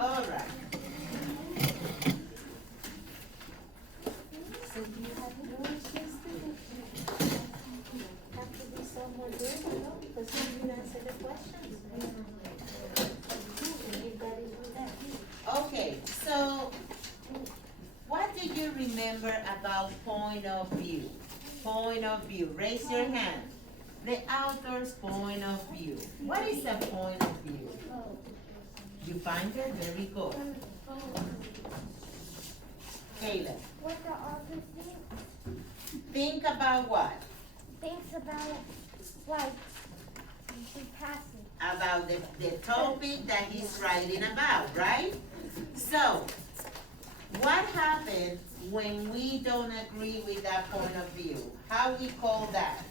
All right. So do you have any questions today? Have to be somewhere good, no? Because you didn't answer the questions. Everybody do that. Okay, so what do you remember about point of view? Point of view. Raise your hand. The author's point of view. What is a point of view? You find it? Very good. Kayla. What the author thinks. Think about what? Thinks about, like, the passage. About the topic that he's writing about, right? So, what happens when we don't agree with that point of view? How we call that?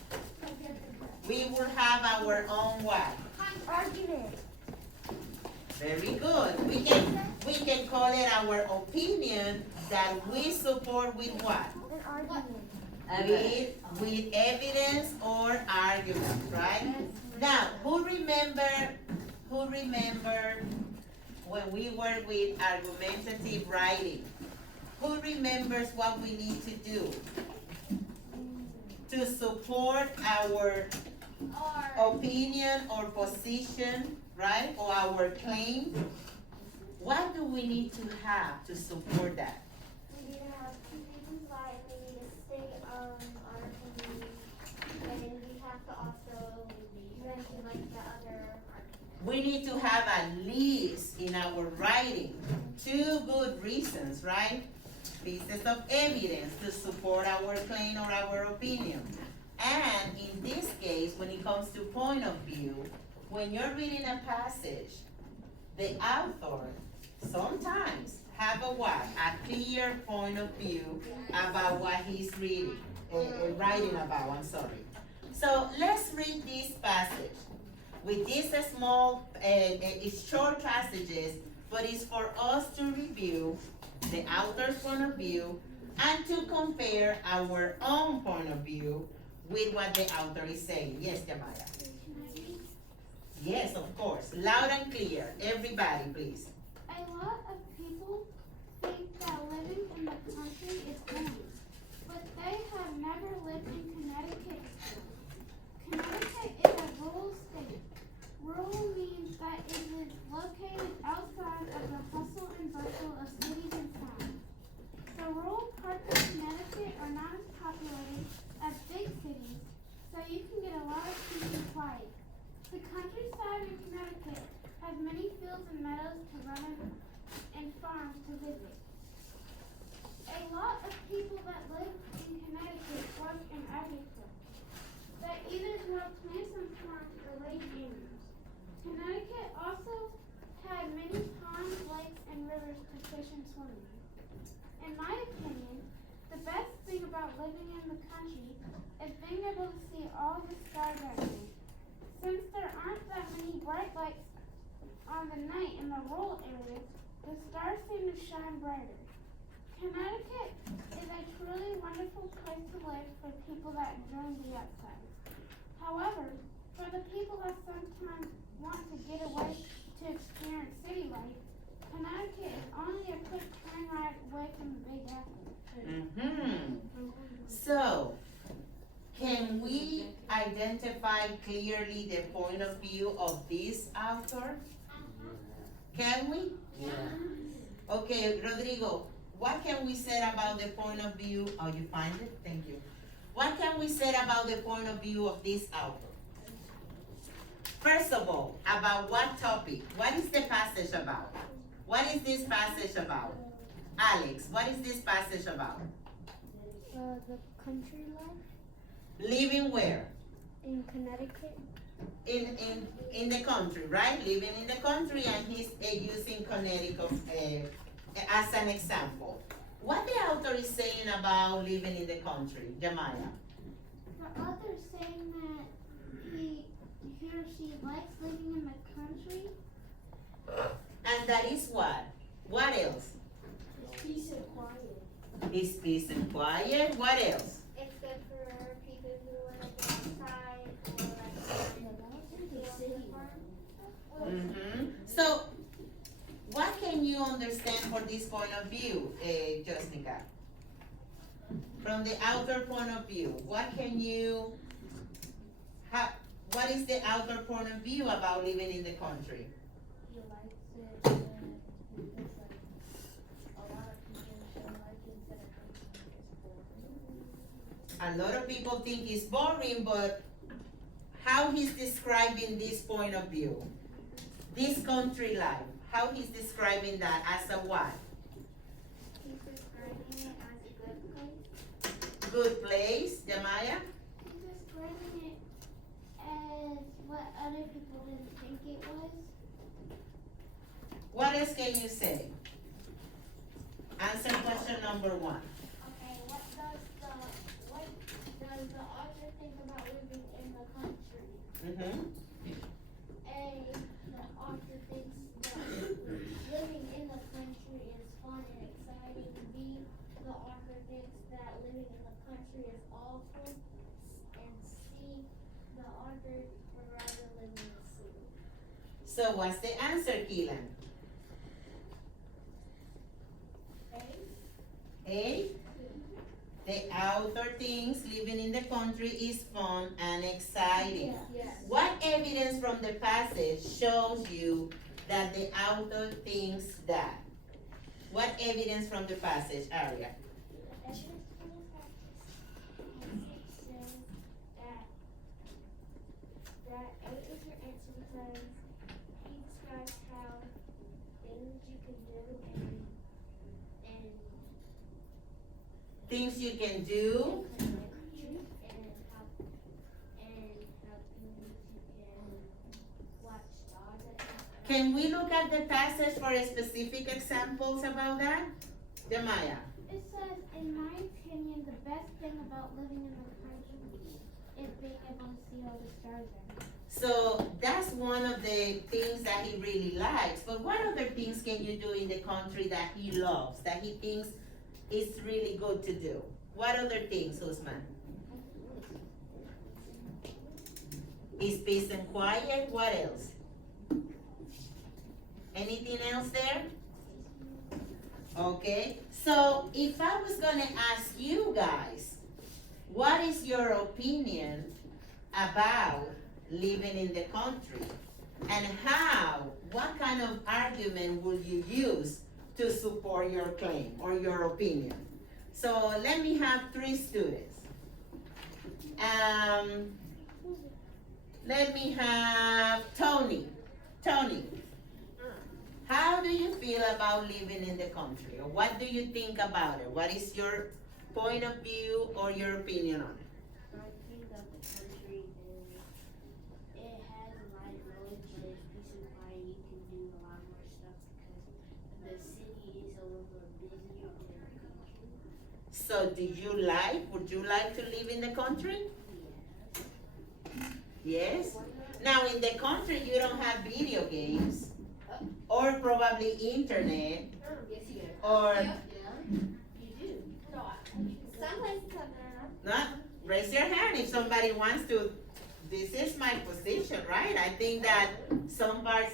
We will have our own what? Argument. Very good. We can call it our opinion that we support with what? An argument. With evidence or argument, right? Now, who remember when we were with argumentative writing? Who remembers what we need to do to support our opinion or position, right? Or our claim? What do we need to have to support that? We need to have two reasons why, and we need to state our opinion, and we have to also mention like the other argument. We need to have at least in our writing 2 good reasons, right? Pieces of evidence to support our claim or our opinion. And in this case, when it comes to point of view, when you're reading a passage, the author sometimes have a what? A clear point of view about what he's reading, writing about, I'm sorry. So let's read this passage. With these small, it's short passages, but it's for us to review the author's point of view and to compare our own point of view with what the author is saying. Yes, Jamaya. Yes, of course. Loud and clear. Everybody, please. A lot of people think that living in the country is boring, but they have never lived in Connecticut before. Connecticut is a rural state. Rural means that it is located outside of the hustle and bustle of cities and towns. The rural parts of Connecticut are not as populated as big cities, so you can get a lot of peace and quiet. The countryside in Connecticut has many fields and meadows to run in and farms to visit. A lot of people that live in Connecticut work in agriculture. They either grow plants and farms or raise animals. Connecticut also had many ponds, lakes, and rivers to fish and swim in. In my opinion, the best thing about living in the country is being able to see all the stars at night. Since there aren't that many bright lights on the night in the rural areas, the stars seem to shine brighter. Connecticut is a truly wonderful place to live for people that enjoy the outside. However, for the people that sometimes want to get away to experience city life, Connecticut is only a quick train ride away from the Big Apple. So, can we identify clearly the point of view of this author? Can we? Yeah. Okay, Rodrigo, what can we say about the point of view? Oh, you find it? Thank you. What can we say about the point of view of this author? First of all, about what topic? What is the passage about? What is this passage about? Alex, what is this passage about? The country life Living where? in Connecticut. In the country, right? Living in the country, and he's using Connecticut as an example. What the author is saying about living in the country, Jamaya? The author is saying that he or she likes living in the country. And that is what? What else? It's peace and quiet. It's peace and quiet. What else? It's good for people who want to go outside or like the city. So, what can you understand for this point of view, Justica? From the outer point of view, what is the outer point of view about living in the country? He likes it, and because like a lot of people don't like it instead of thinking it's boring. A lot of people think it's boring, but how he's describing this point of view, this country life, how he's describing that as a what? He's describing it as a good place. Good place, Jamaya? He's describing it as what other people didn't think it was. What else can you say? Answer question number 1. Okay, what does the author think about living in the country? Mm-hmm. A, the author thinks that living in the country is fun and exciting. B, the author thinks that living in the country is awful. And C, the author would rather live in the city. So what's the answer, Keelan? A? The outer things living in the country is fun and exciting. Yes. What evidence from the passage shows you that the outer thinks that? What evidence from the passage, Aria? Evidence from the passage says that A is your answer because he describes how things you can do and Things you can do. and how things you can watch stars at night. Can we look at the passage for specific examples about that? Jamaya. It says, in my opinion, the best thing about living in the country is being able to see all the stars at night. So that's one of the things that he really likes. But what other things can you do in the country that he loves, that he thinks is really good to do? What other things, Usman? Is peace and quiet? What else? Anything else there? Okay, so if I was gonna ask you guys, what is your opinion about living in the country? And what kind of argument would you use to support your claim or your opinion? So let me have 3 students. Let me have Tony. Tony, how do you feel about living in the country? Or what do you think about it? What is your point of view or your opinion on it? I think that the country it has a lot of roads, but it's peace and quiet. You can do a lot more stuff because the city is a little bit busier than the country. So would you like to live in the country? Yes? Now in the country you don't have video games or probably internet Yes, you do. or You do. Some places have that. not. Raise your hand if somebody wants to. This is my position, right? I think that some parts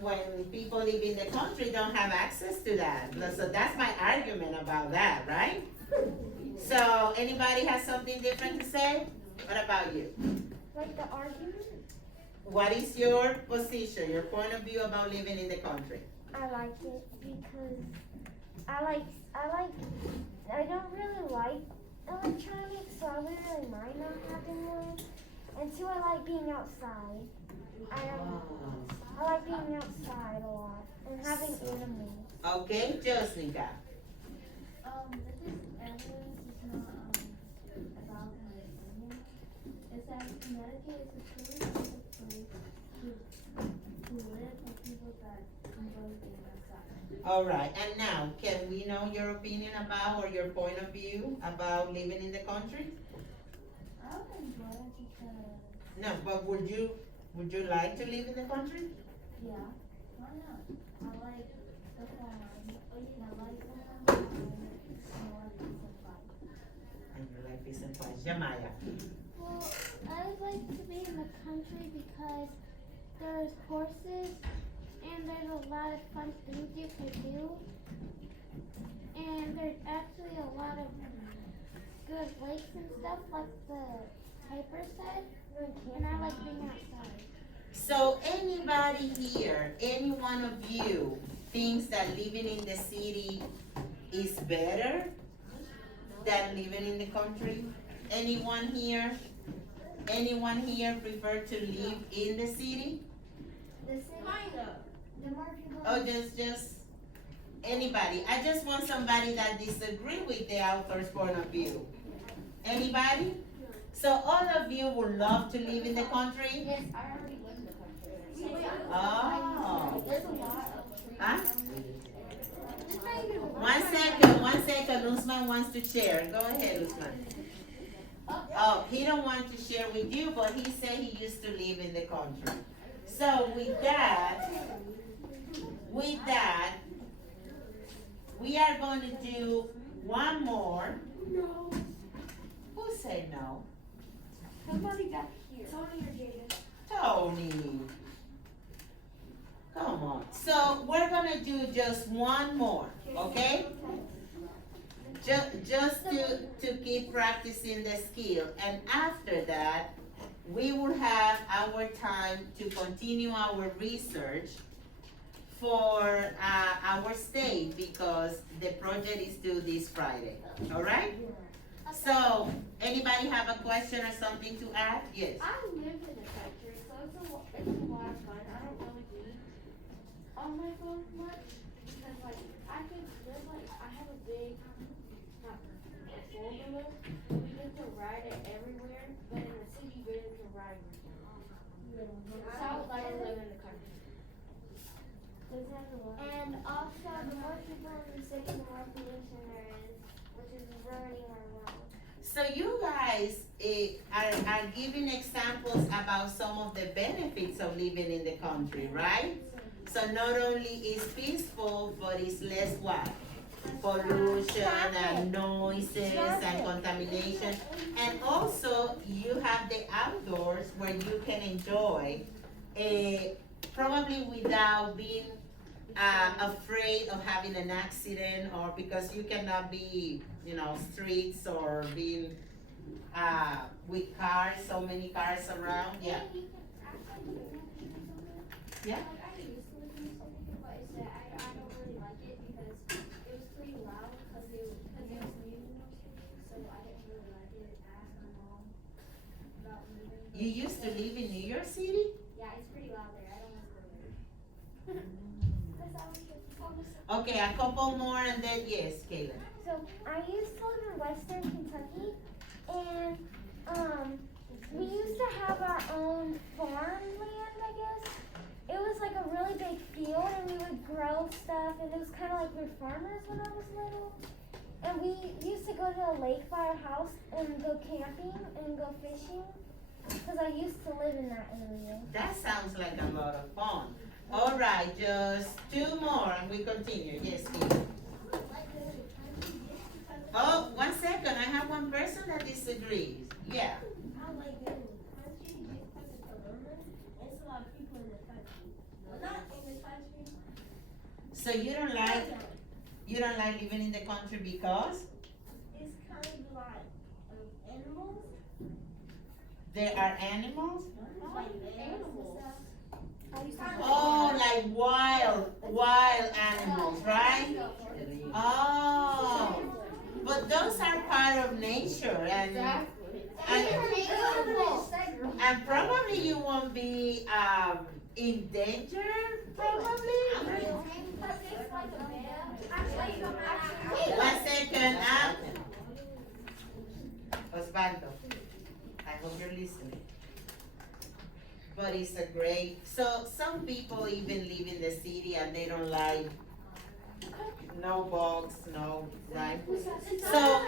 when people live in the country don't have access to that. So that's my argument about that, right? So anybody has something different to say? What about you? Like the argument? What is your position, your point of view about living in the country? I like it because I don't really like electronics, so I wouldn't really mind not having one. And two, I like being outside. I like being outside a lot and having animals. Okay, Josnica. This evidence is not about my opinion. It's that Connecticut is a truly beautiful place to live for people that enjoy being outside. All right, and now, can we know your opinion about or your point of view about living in the country? I would enjoy it because, No, but would you like to live in the country? yeah, why not? I like the farm. I like the farm. I like peace and quiet. And you like peace and quiet. Jamaya. Well, I would like to be in the country because there's horses and there's a lot of fun things you can do. And there's actually a lot of good lakes and stuff, like the paper said. And I like being outside. So anybody here, any one of you, thinks that living in the city is better than living in the country? Anyone here? Anyone here prefer to live in the city? The city. The more people. Or just anybody? I just want somebody that disagree with the author's point of view. Anybody? So all of you would love to live in the country? Yes, I already live in the country. Oh. There's a lot of trees. Huh? It's not even One second, Usman wants to share. Go ahead, Usman. Oh, he don't want to share with you, but he said he used to live in the country. So with that, we are going to do one more. No. Who said no? Somebody back here. Tony or Jaden? Tony. Come on. So we're gonna do just one more, okay? Just to keep practicing the skill, and after that, we will have our time to continue our research for our state, because the project is due this Friday. All right? So, anybody have a question or something to add? Yes. I live in the country, so it's a lot of fun. I don't really need on my phone much, because like I could live like I have a big four-wheeler. We get to ride it everywhere, but in the city we get to ride it. So I would like to live in the country. And also, the more people in the city, the more pollution there is, which is ruining our world. So you guys are giving examples about some of the benefits of living in the country, right? So not only is peaceful, but it's less what? Pollution and noises and contamination. And also you have the outdoors where you can enjoy, probably without being afraid of having an accident, or because you cannot be, streets or being with cars, so many cars around. Yeah. Yeah. I used to live in something, but it's that I don't really like it because it was pretty loud because it was music and so I didn't really like it. I asked my mom about moving. You used to live in New York City? Yeah, it's pretty loud there. I don't want to go there. Okay, a couple more and then yes, Kayla. So I used to live in Western Kentucky, and we used to have our own farmland, I guess. It was like a really big field, and we would grow stuff, and it was kind of like we were farmers when I was little. And we used to go to a lake by our house and go camping and go fishing, because I used to live in that area. That sounds like a lot of fun. All right, just two more and we continue. Yes, Kayla. Oh, 1 second. I have one person that disagrees. Yeah. I like living in the country because it's a woman. There's a lot of people in the country. Well, not in the country. So you don't like living in the country because It's kind of like animals. there are animals? Like bears and stuff. Oh, like wild animals, right? Oh, but those are part of nature, and probably you won't be in danger, probably. 1 second, Osvaldo, I hope you're listening. But it's a great, so some people even live in the city and they don't like no bugs, no, right? So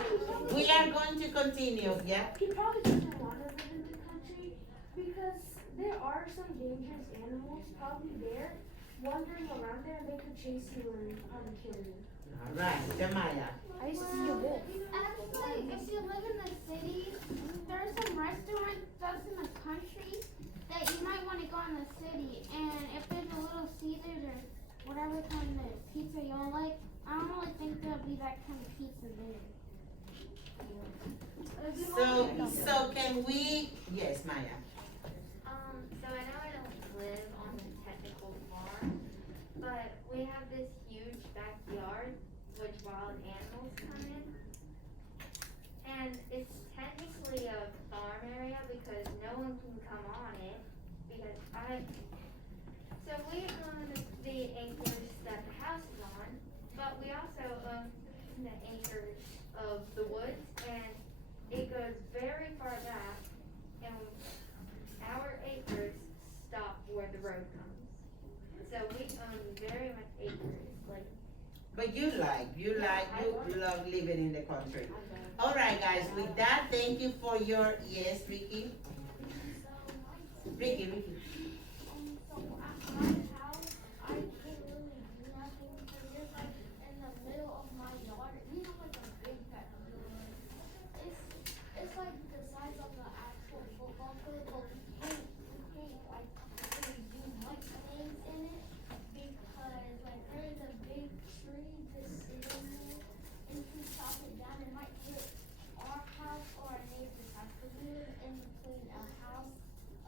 we are going to continue, yeah? He probably doesn't want to live in the country because there are some dangerous animals probably there wandering around there, and they could chase you and probably kill you. All right, Jeremiah. I used to see a wolf. Actually, if you live in the city, there are some restaurants that's in the country, that you might want to go in the city, and if there's a little Caesars or whatever kind of pizza you all like, I don't really think there'll be that kind of pizza there. So can we, yes, Maya? So I know I don't live on the technical farm, but we have this huge backyard which wild animals come in. And it's technically a farm area because no one can come on it so we own the acres that the house is on, but we also own the acres of the woods, and it goes very far back, and our acres stop where the road comes. So we own very much acres, like. But you love living in the country. All right, guys, with that, thank you for your, yes, Ricky? Ricky. So at my house, I can't really do nothing because there's like in the middle of my yard, we have like a big backyard. It's like the size of the actual football field, but we can't like really do much things in it because like there's a big tree just sitting there, and if we chop it down, it might hit our house or our neighbor's house because we live in between a house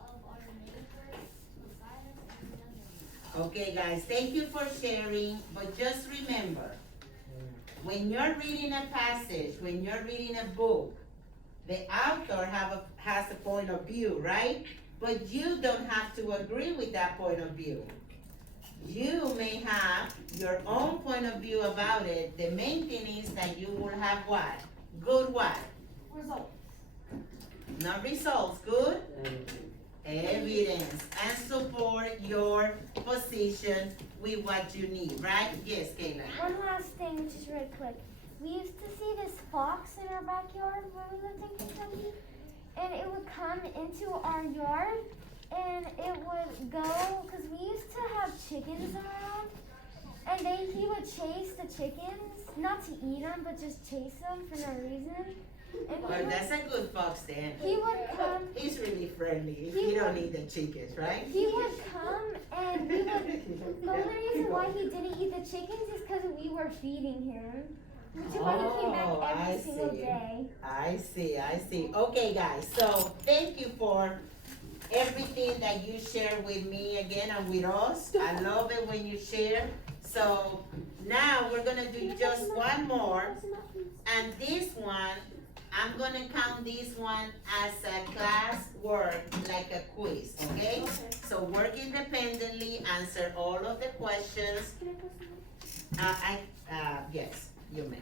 of our neighbors beside us and another. Okay, guys, thank you for sharing, but just remember, when you're reading a passage, when you're reading a book, the author has a point of view, right? But you don't have to agree with that point of view. You may have your own point of view about it. The main thing is that you will have what? Good what? Results. Not results, good? Evidence, and support your position with what you need, right? Yes, Kayla. One last thing, just really quick. We used to see this fox in our backyard when we lived in Kentucky, and it would come into our yard, and it would go, because we used to have chickens around, and he would chase the chickens, not to eat them, but just chase them for no reason. And Well, that's a good fox then. he would come. He's really friendly. He He don't would- eat the chickens, right? He would come and he would. The only reason why he didn't eat the chickens is because we were feeding him. Which is why he came Oh, back I every single see. day. I see. Okay, guys, so thank you for everything that you share with me again and with us. I love it when you share. So now we're gonna do just one more. And this one, I'm gonna count this one as a class work, like a quiz, okay? So work independently, answer all of the questions. Yes, you may.